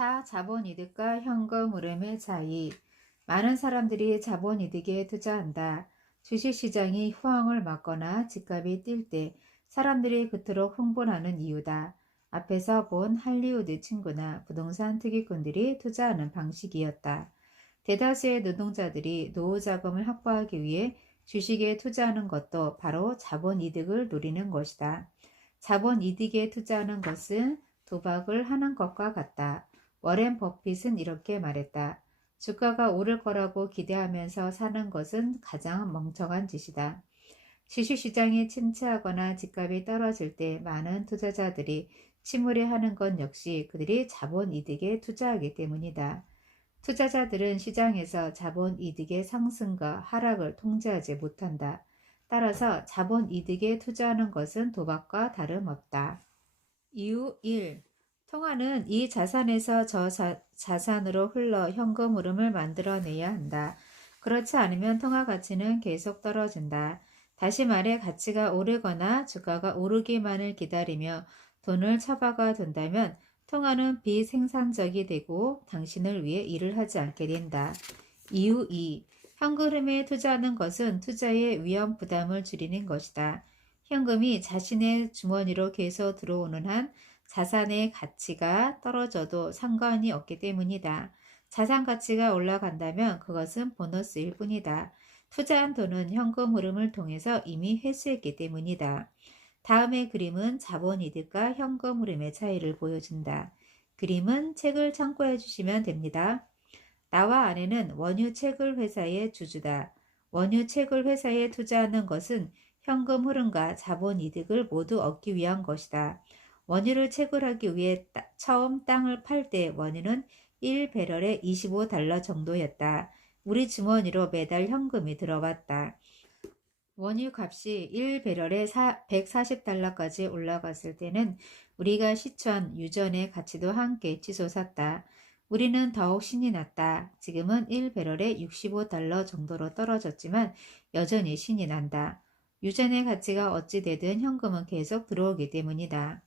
4. 자본이득과 현금 흐름의 차이. 많은 사람들이 자본이득에 투자한다. 주식시장이 호황을 맞거나 집값이 뛸 때 사람들이 그토록 흥분하는 이유다. 앞에서 본 할리우드 친구나 부동산 투기꾼들이 투자하는 방식이었다. 대다수의 노동자들이 노후 자금을 확보하기 위해 주식에 투자하는 것도 바로 자본이득을 노리는 것이다. 자본이득에 투자하는 것은 도박을 하는 것과 같다. 워렌 버핏은 이렇게 말했다. 주가가 오를 거라고 기대하면서 사는 것은 가장 멍청한 짓이다. 주식시장이 침체하거나 집값이 떨어질 때 많은 투자자들이 침울해하는 건 역시 그들이 자본이득에 투자하기 때문이다. 투자자들은 시장에서 자본이득의 상승과 하락을 통제하지 못한다. 따라서 자본이득에 투자하는 것은 도박과 다름없다. 이유 1. 통화는 이 자산에서 저 자산으로 흘러 현금 흐름을 만들어내야 한다. 그렇지 않으면 통화 가치는 계속 떨어진다. 다시 말해 가치가 오르거나 주가가 오르기만을 기다리며 돈을 처박아 둔다면 통화는 비생산적이 되고 당신을 위해 일을 하지 않게 된다. 이유 2. 현금흐름에 투자하는 것은 투자의 위험 부담을 줄이는 것이다. 현금이 자신의 주머니로 계속 들어오는 한 자산의 가치가 떨어져도 상관이 없기 때문이다. 자산 가치가 올라간다면 그것은 보너스일 뿐이다. 투자한 돈은 현금 흐름을 통해서 이미 회수했기 때문이다. 다음의 그림은 자본이득과 현금 흐름의 차이를 보여준다. 그림은 책을 참고해 주시면 됩니다. 나와 아내는 원유 채굴 회사의 주주다. 원유 채굴 회사에 투자하는 것은 현금 흐름과 자본이득을 모두 얻기 위한 것이다. 원유를 채굴하기 위해 처음 땅을 팔 때 원유는 1배럴에 $25 정도였다. 우리 주머니로 매달 현금이 들어왔다. 원유 값이 1배럴에 $140까지 올라갔을 때는 우리가 시초한 유전의 가치도 함께 치솟았다. 우리는 더욱 신이 났다. 지금은 1배럴에 $65 정도로 떨어졌지만 여전히 신이 난다. 유전의 가치가 어찌 되든 현금은 계속 들어오기 때문이다.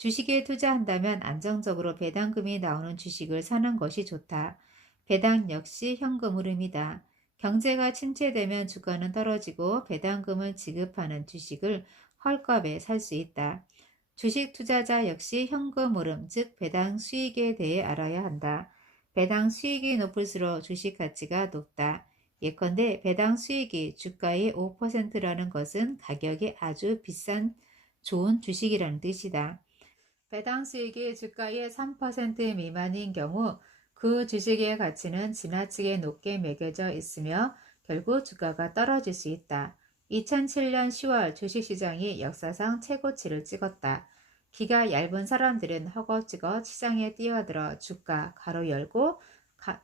주식에 투자한다면 안정적으로 배당금이 나오는 주식을 사는 것이 좋다. 배당 역시 현금 흐름이다. 경제가 침체되면 주가는 떨어지고 배당금을 지급하는 주식을 헐값에 살 수 있다. 주식 투자자 역시 현금 흐름, 즉 배당 수익에 대해 알아야 한다. 배당 수익이 높을수록 주식 가치가 높다. 예컨대 배당 수익이 주가의 5%라는 것은 가격이 아주 비싼 좋은 주식이라는 뜻이다. 배당 수익이 주가의 3% 미만인 경우 그 주식의 가치는 지나치게 높게 매겨져 있으며 결국 주가가 떨어질 수 있다. 2007년 10월 주식시장이 역사상 최고치를 찍었다. 기가 얇은 사람들은 허겁지겁 시장에 뛰어들어 주가 가로 열고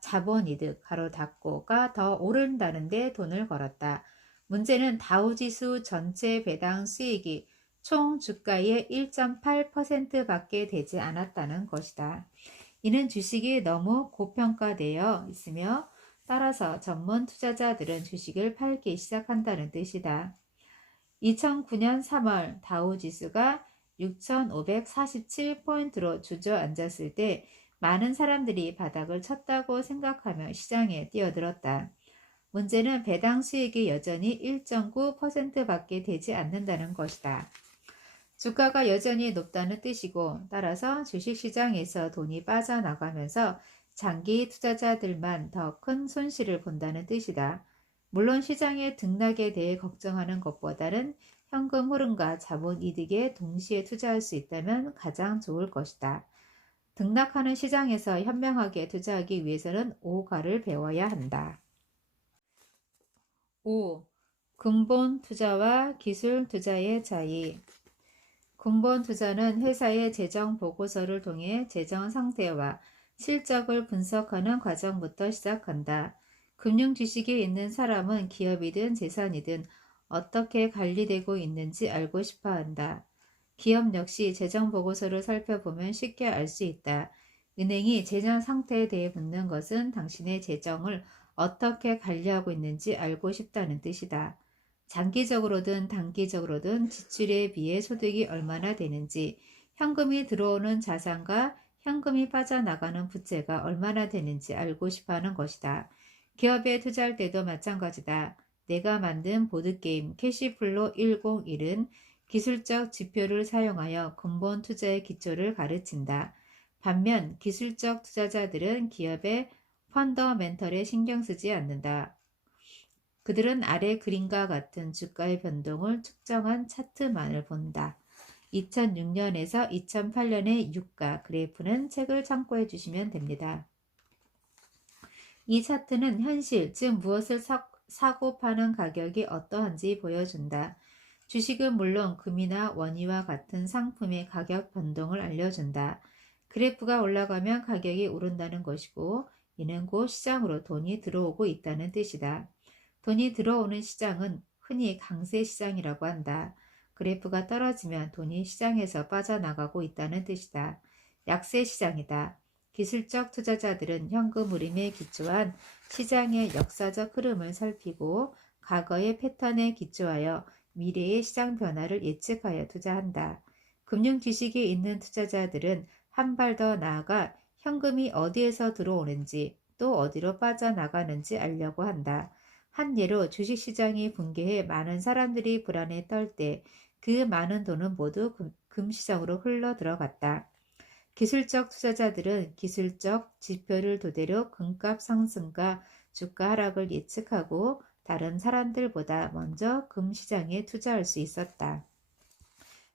자본이득 가로 닫고가 더 오른다는데 돈을 걸었다. 문제는 다우지수 전체 배당 수익이 총 주가의 1.8%밖에 되지 않았다는 것이다. 이는 주식이 너무 고평가되어 있으며 따라서 전문 투자자들은 주식을 팔기 시작한다는 뜻이다. 2009년 3월 다우지수가 6,547포인트로 주저앉았을 때 많은 사람들이 바닥을 쳤다고 생각하며 시장에 뛰어들었다. 문제는 배당 수익이 여전히 1.9%밖에 되지 않는다는 것이다. 주가가 여전히 높다는 뜻이고 따라서 주식시장에서 돈이 빠져나가면서 장기 투자자들만 더 큰 손실을 본다는 뜻이다. 물론 시장의 등락에 대해 걱정하는 것보다는 현금 흐름과 자본이득에 동시에 투자할 수 있다면 가장 좋을 것이다. 등락하는 시장에서 현명하게 투자하기 위해서는 5가를 배워야 한다. 5. 근본 투자와 기술 투자의 차이. 근본 투자는 회사의 재정 보고서를 통해 재정 상태와 실적을 분석하는 과정부터 시작한다. 금융 지식이 있는 사람은 기업이든 재산이든 어떻게 관리되고 있는지 알고 싶어 한다. 기업 역시 재정 보고서를 살펴보면 쉽게 알 수 있다. 은행이 재정 상태에 대해 묻는 것은 당신의 재정을 어떻게 관리하고 있는지 알고 싶다는 뜻이다. 장기적으로든 단기적으로든 지출에 비해 소득이 얼마나 되는지, 현금이 들어오는 자산과 현금이 빠져나가는 부채가 얼마나 되는지 알고 싶어하는 것이다. 기업에 투자할 때도 마찬가지다. 내가 만든 보드게임 캐시플로 101은 기술적 지표를 사용하여 근본 투자의 기초를 가르친다. 반면 기술적 투자자들은 기업의 펀더멘털에 신경 쓰지 않는다. 그들은 아래 그림과 같은 주가의 변동을 측정한 차트만을 본다. 2006년에서 2008년의 유가 그래프는 책을 참고해 주시면 됩니다. 이 차트는 현실, 즉 무엇을 사고 파는 가격이 어떠한지 보여준다. 주식은 물론 금이나 원유와 같은 상품의 가격 변동을 알려준다. 그래프가 올라가면 가격이 오른다는 것이고 이는 곧 시장으로 돈이 들어오고 있다는 뜻이다. 돈이 들어오는 시장은 흔히 강세 시장이라고 한다. 그래프가 떨어지면 돈이 시장에서 빠져나가고 있다는 뜻이다. 약세 시장이다. 기술적 투자자들은 현금 흐름에 기초한 시장의 역사적 흐름을 살피고 과거의 패턴에 기초하여 미래의 시장 변화를 예측하여 투자한다. 금융 지식이 있는 투자자들은 한 발 더 나아가 현금이 어디에서 들어오는지 또 어디로 빠져나가는지 알려고 한다. 한 예로 주식시장이 붕괴해 많은 사람들이 불안에 떨 때 그 많은 돈은 모두 금시장으로 흘러 들어갔다. 기술적 투자자들은 기술적 지표를 토대로 금값 상승과 주가 하락을 예측하고 다른 사람들보다 먼저 금시장에 투자할 수 있었다.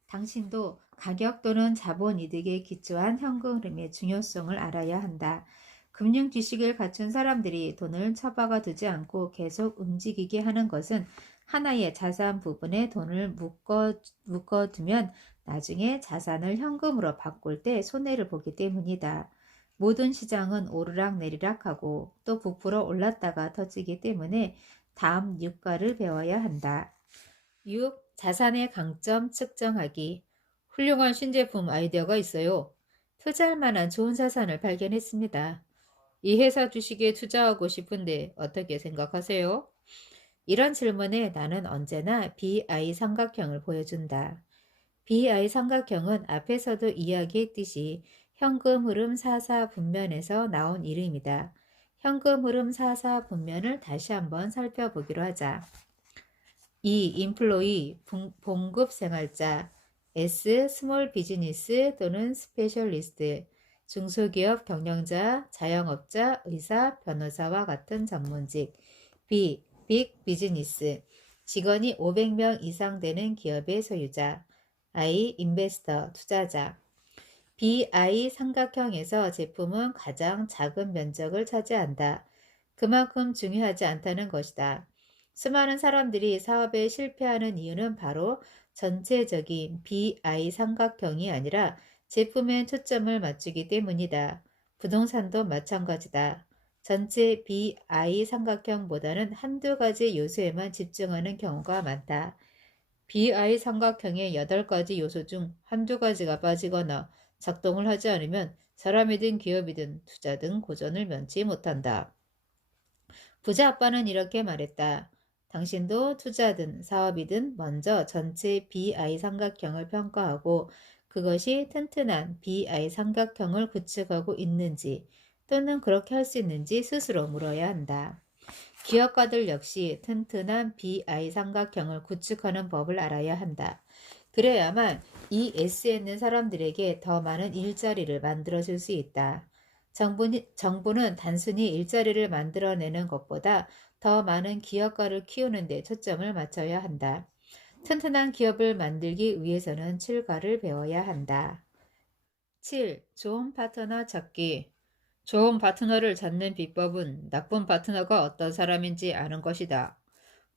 당신도 가격 또는 자본 이득에 기초한 현금 흐름의 중요성을 알아야 한다. 금융 지식을 갖춘 사람들이 돈을 처박아 두지 않고 계속 움직이게 하는 것은 하나의 자산 부분에 돈을 묶어두면 나중에 자산을 현금으로 바꿀 때 손해를 보기 때문이다. 모든 시장은 오르락내리락하고 또 부풀어 올랐다가 터지기 때문에 다음 유가를 배워야 한다. 6. 자산의 강점 측정하기. 훌륭한 신제품 아이디어가 있어요. 투자할 만한 좋은 자산을 발견했습니다. 이 회사 주식에 투자하고 싶은데 어떻게 생각하세요? 이런 질문에 나는 언제나 BI 삼각형을 보여준다. BI 삼각형은 앞에서도 이야기했듯이 현금 흐름 4사 분면에서 나온 이름이다. 현금 흐름 4사 분면을 다시 한번 살펴보기로 하자. E. 인플로이 봉급 생활자, S. 스몰 비즈니스 또는 스페셜리스트, 중소기업 경영자, 자영업자, 의사, 변호사와 같은 전문직. B. 빅 비즈니스, 직원이 500명 이상 되는 기업의 소유자. I. 인베스터, 투자자. BI 삼각형에서 제품은 가장 작은 면적을 차지한다. 그만큼 중요하지 않다는 것이다. 수많은 사람들이 사업에 실패하는 이유는 바로 전체적인 BI 삼각형이 아니라 제품에 초점을 맞추기 때문이다. 부동산도 마찬가지다. 전체 BI 삼각형보다는 한두 가지 요소에만 집중하는 경우가 많다. BI 삼각형의 8가지 요소 중 한두 가지가 빠지거나 작동을 하지 않으면 사람이든 기업이든 투자든 고전을 면치 못한다. 부자 아빠는 이렇게 말했다. 당신도 투자든 사업이든 먼저 전체 BI 삼각형을 평가하고 그것이 튼튼한 BI 삼각형을 구축하고 있는지 또는 그렇게 할 수 있는지 스스로 물어야 한다. 기업가들 역시 튼튼한 BI 삼각형을 구축하는 법을 알아야 한다. 그래야만 이 애쓰는 사람들에게 더 많은 일자리를 만들어줄 수 있다. 정부는 단순히 일자리를 만들어내는 것보다 더 많은 기업가를 키우는 데 초점을 맞춰야 한다. 튼튼한 기업을 만들기 위해서는 7가를 배워야 한다. 7. 좋은 파트너 찾기. 좋은 파트너를 찾는 비법은 나쁜 파트너가 어떤 사람인지 아는 것이다.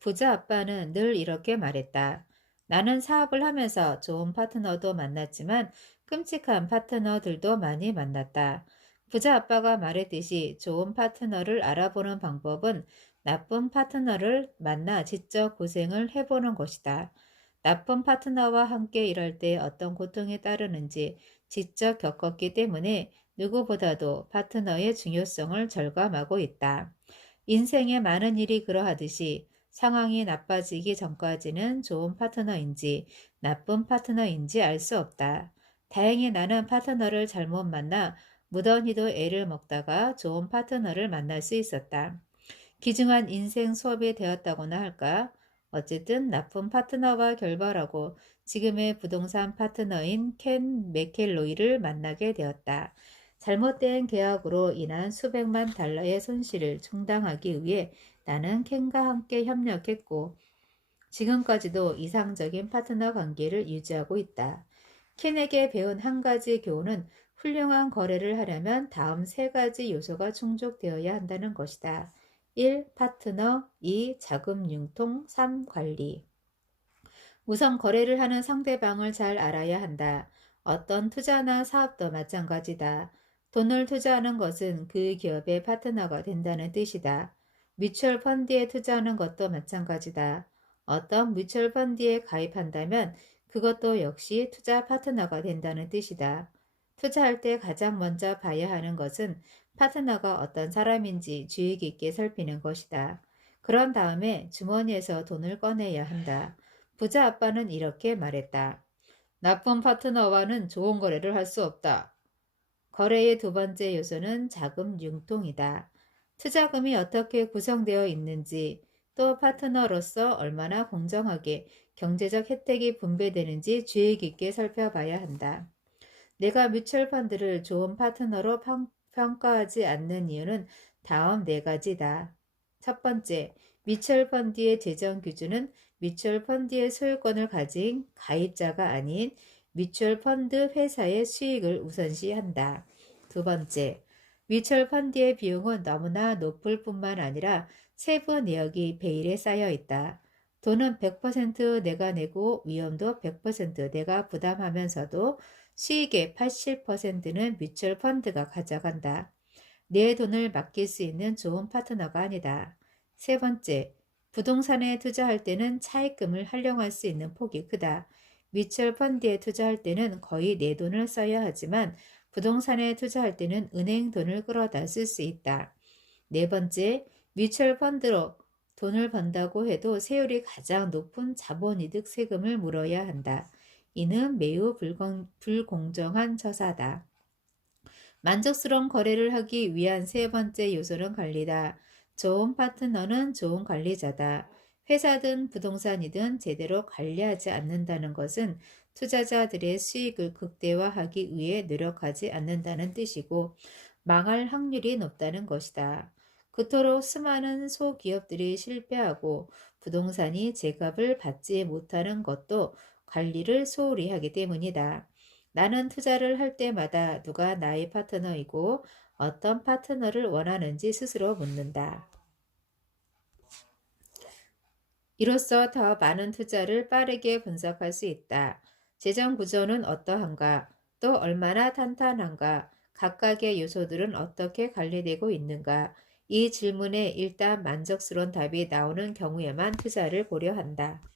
부자 아빠는 늘 이렇게 말했다. 나는 사업을 하면서 좋은 파트너도 만났지만 끔찍한 파트너들도 많이 만났다. 부자 아빠가 말했듯이 좋은 파트너를 알아보는 방법은 나쁜 파트너를 만나 지적 고생을 해보는 것이다. 나쁜 파트너와 함께 일할 때 어떤 고통이 따르는지 직접 겪었기 때문에 누구보다도 파트너의 중요성을 절감하고 있다. 인생의 많은 일이 그러하듯이 상황이 나빠지기 전까지는 좋은 파트너인지 나쁜 파트너인지 알 수 없다. 다행히 나는 파트너를 잘못 만나 무던히도 애를 먹다가 좋은 파트너를 만날 수 있었다. 귀중한 인생 수업이 되었다고나 할까? 어쨌든 나쁜 파트너와 결별하고 지금의 부동산 파트너인 켄 맥켈로이를 만나게 되었다. 잘못된 계약으로 인한 수백만 달러의 손실을 충당하기 위해 나는 켄과 함께 협력했고 지금까지도 이상적인 파트너 관계를 유지하고 있다. 켄에게 배운 한 가지 교훈은 훌륭한 거래를 하려면 다음 세 가지 요소가 충족되어야 한다는 것이다. 1. 파트너 2. 자금 융통 3. 관리 우선 거래를 하는 상대방을 잘 알아야 한다. 어떤 투자나 사업도 마찬가지다. 돈을 투자하는 것은 그 기업의 파트너가 된다는 뜻이다. 뮤추얼 펀드에 투자하는 것도 마찬가지다. 어떤 뮤추얼 펀드에 가입한다면 그것도 역시 투자 파트너가 된다는 뜻이다. 투자할 때 가장 먼저 봐야 하는 것은 파트너가 어떤 사람인지 주의 깊게 살피는 것이다. 그런 다음에 주머니에서 돈을 꺼내야 한다. 부자 아빠는 이렇게 말했다. 나쁜 파트너와는 좋은 거래를 할 수 없다. 거래의 두 번째 요소는 자금 융통이다. 투자금이 어떻게 구성되어 있는지, 또 파트너로서 얼마나 공정하게 경제적 혜택이 분배되는지 주의 깊게 살펴봐야 한다. 내가 뮤추얼 펀드를 좋은 파트너로 평가하지 않는 이유는 다음 네 가지다. 첫 번째, 뮤추얼 펀드의 재정 기준은 뮤추얼 펀드의 소유권을 가진 가입자가 아닌 뮤추얼 펀드 회사의 수익을 우선시한다. 두 번째, 뮤추얼 펀드의 비용은 너무나 높을 뿐만 아니라 세부 내역이 베일에 쌓여 있다. 돈은 100% 내가 내고 위험도 100% 내가 부담하면서도 수익의 80%는 뮤추얼 펀드가 가져간다. 내 돈을 맡길 수 있는 좋은 파트너가 아니다. 세 번째, 부동산에 투자할 때는 차입금을 활용할 수 있는 폭이 크다. 뮤추얼 펀드에 투자할 때는 거의 내 돈을 써야 하지만 부동산에 투자할 때는 은행 돈을 끌어다 쓸 수 있다. 네 번째, 뮤추얼 펀드로 돈을 번다고 해도 세율이 가장 높은 자본이득 세금을 물어야 한다. 이는 매우 불공정한 처사다. 만족스러운 거래를 하기 위한 세 번째 요소는 관리다. 좋은 파트너는 좋은 관리자다. 회사든 부동산이든 제대로 관리하지 않는다는 것은 투자자들의 수익을 극대화하기 위해 노력하지 않는다는 뜻이고 망할 확률이 높다는 것이다. 그토록 수많은 소기업들이 실패하고 부동산이 제값을 받지 못하는 것도 관리를 소홀히 하기 때문이다. 나는 투자를 할 때마다 누가 나의 파트너이고 어떤 파트너를 원하는지 스스로 묻는다. 이로써 더 많은 투자를 빠르게 분석할 수 있다. 재정 구조는 어떠한가? 또 얼마나 탄탄한가? 각각의 요소들은 어떻게 관리되고 있는가? 이 질문에 일단 만족스러운 답이 나오는 경우에만 투자를 고려한다.